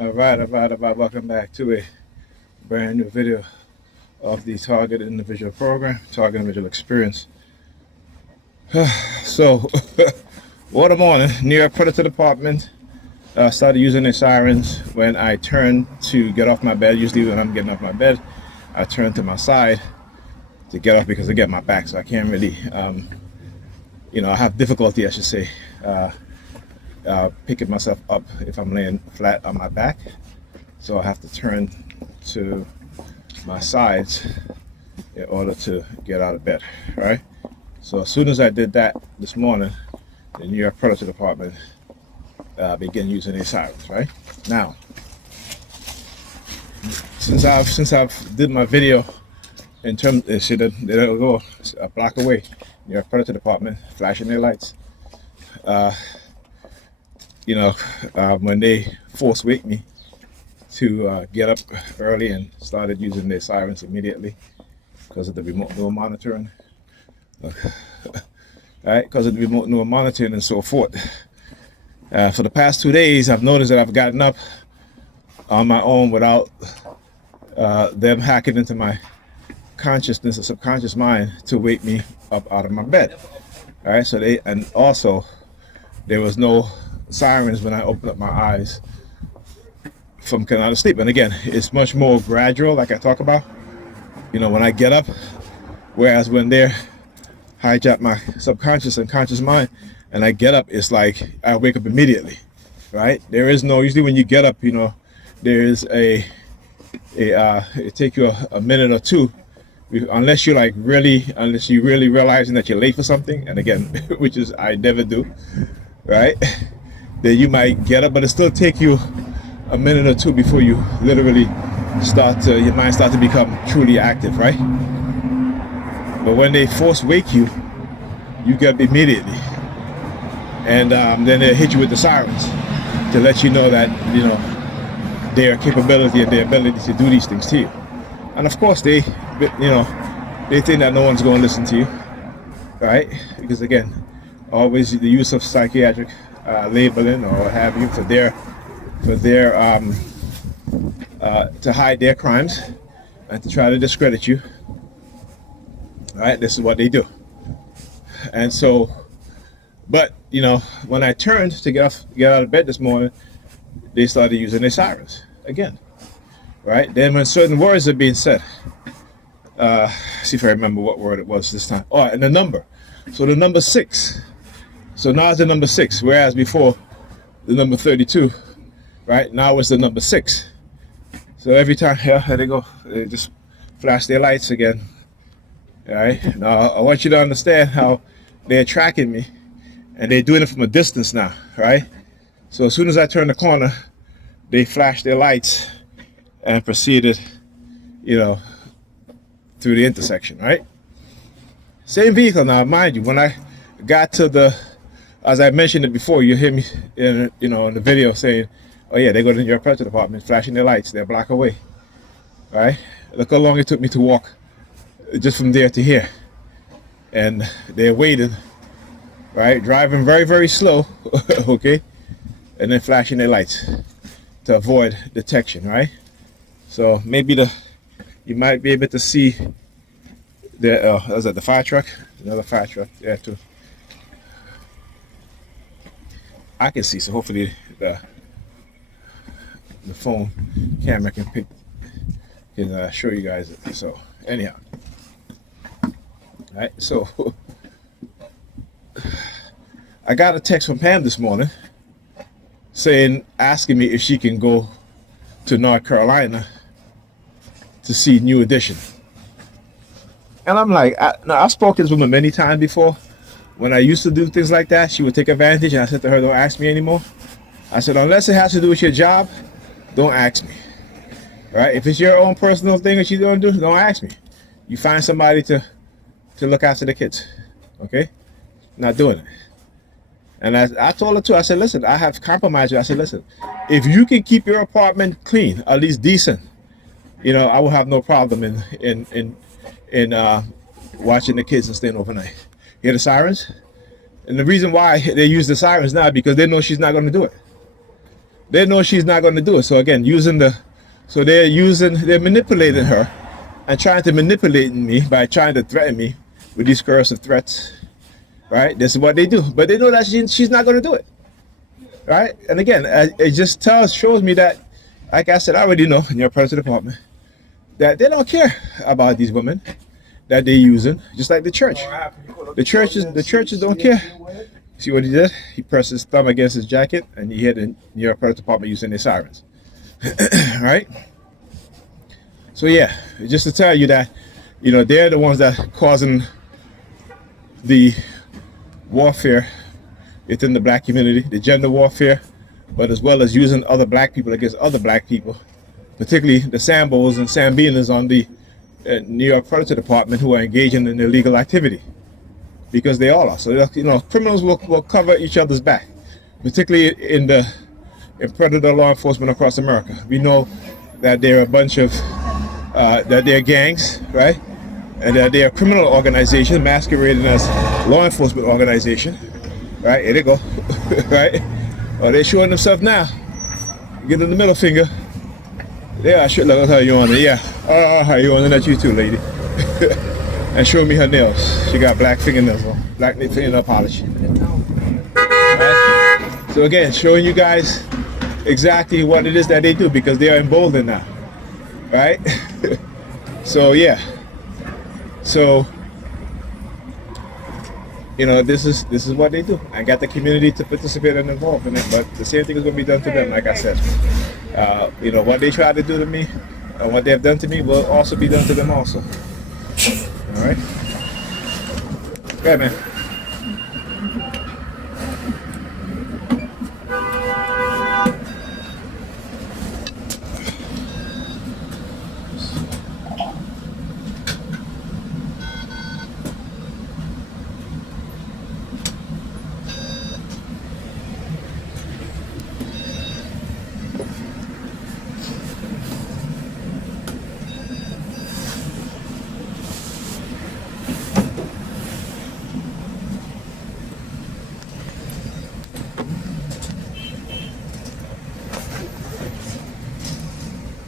All right. Welcome back to a brand new video of the Target Individual Program, Target Individual Experience. So, what a morning. New York Predator Department started using their sirens when I turn to get off my bed. Usually, when I'm getting off my bed, I turn to my side to get off because I get my back, so I can't really, I have difficulty, I should say, picking myself up if I'm laying flat on my back. So I have to turn to my sides in order to get out of bed, right? So as soon as I did that this morning, the New York Predator Department began using their sirens, right? Now, since I've did my video in terms, they don't go a block away, New York Predator Department flashing their lights. When they force wake me to get up early and started using their sirens immediately because of the remote door monitoring. Right, because of the remote door monitoring and so forth. For the past 2 days, I've noticed that I've gotten up on my own without them hacking into my consciousness or subconscious mind to wake me up out of my bed. All right, and also there was no sirens when I opened up my eyes from coming out of sleep. And again, it's much more gradual, like I talk about, when I get up, whereas when they're hijack my subconscious and conscious mind and I get up, it's like I wake up immediately, right? There is no, usually when you get up, there is it take you a minute or two, unless you're unless you really realizing that you're late for something, and again, which is I never do, right? Then you might get up, but it still take you a minute or two before you literally your mind start to become truly active, right? But when they force wake you, you get up immediately, and then they hit you with the sirens to let you know that their capability and their ability to do these things to you. And of course, they think that no one's going to listen to you, right? Because again, always the use of psychiatric labeling or what have you for their to hide their crimes and to try to discredit you. All right, this is what they do. And so, but when I turned to get out of bed this morning, they started using their sirens again. Right? Then when certain words are being said, see if I remember what word it was this time. Oh, and the number. So the number 6. So now it's the number 6, whereas before the number 32, right? Now it's the number 6. So every time, here they go, they just flash their lights again. All right. Now I want you to understand how they're tracking me, and they're doing it from a distance now, right? So as soon as I turn the corner, they flash their lights and proceeded, through the intersection, right? Same vehicle now, mind you. When I got to as I mentioned it before, you hear me in the video saying, "Oh yeah, they go to your Predator Department, flashing their lights. They're a block away." Right? Look how long it took me to walk just from there to here, and they're waiting, right? Driving very, very slow, okay, and then flashing their lights to avoid detection, right? So maybe you might be able to see was that the fire truck? Another fire truck there too. I can see, so hopefully the phone camera can show you guys it. So anyhow, all right. So I got a text from Pam this morning asking me if she can go to North Carolina to see New Edition. And I'm like, I've spoken to this woman many times before. When I used to do things like that, she would take advantage, and I said to her, "Don't ask me anymore." I said, unless it has to do with your job, don't ask me. Right? If it's your own personal thing that you're going to do, don't ask me. You find somebody to look after the kids. Okay? Not doing it. And I told her too, I said, listen, I have compromised you. I said, listen, if you can keep your apartment clean, at least decent, I will have no problem in watching the kids and staying overnight. Hear the sirens? And the reason why they use the sirens now because they know she's not going to do it. they know she's not going to do it. So again, they're manipulating her and trying to manipulate me by trying to threaten me with these coercive threats, right? This is what they do, but they know that she's not going to do it, right? And again, it just shows me that, like I said, I already know in your Predators Department that they don't care about these women that they're using, just like the church. The churches don't care. See what he did? He pressed his thumb against his jacket, and you hear the New York Predators Department using their sirens, right? So yeah, just to tell you that, they're the ones that are causing the warfare within the black community, the gender warfare, but as well as using other black people against other black people, particularly the Sambos and Sambinas on the New York Predators Department who are engaging in illegal activity, because they all are. So criminals will cover each other's back, particularly in predator law enforcement across America. We know that there are a bunch of that they're gangs, right? And that they're a criminal organization masquerading as law enforcement organization, right? Here they go, right? Oh, they're showing themselves now. Give them the middle finger. Yeah, I should look at how you on it. Yeah, how you on it? That's you too, lady. And show me her nails. She got black fingernails on, black fingernail polish. Right? So again, showing you guys exactly what it is that they do, because they are emboldened now, right? So yeah, so this is what they do. I got the community to participate and involved in it, but the same thing is going to be done to them. Like I said, what they try to do to me and what they have done to me will also be done to them also. All right, good man.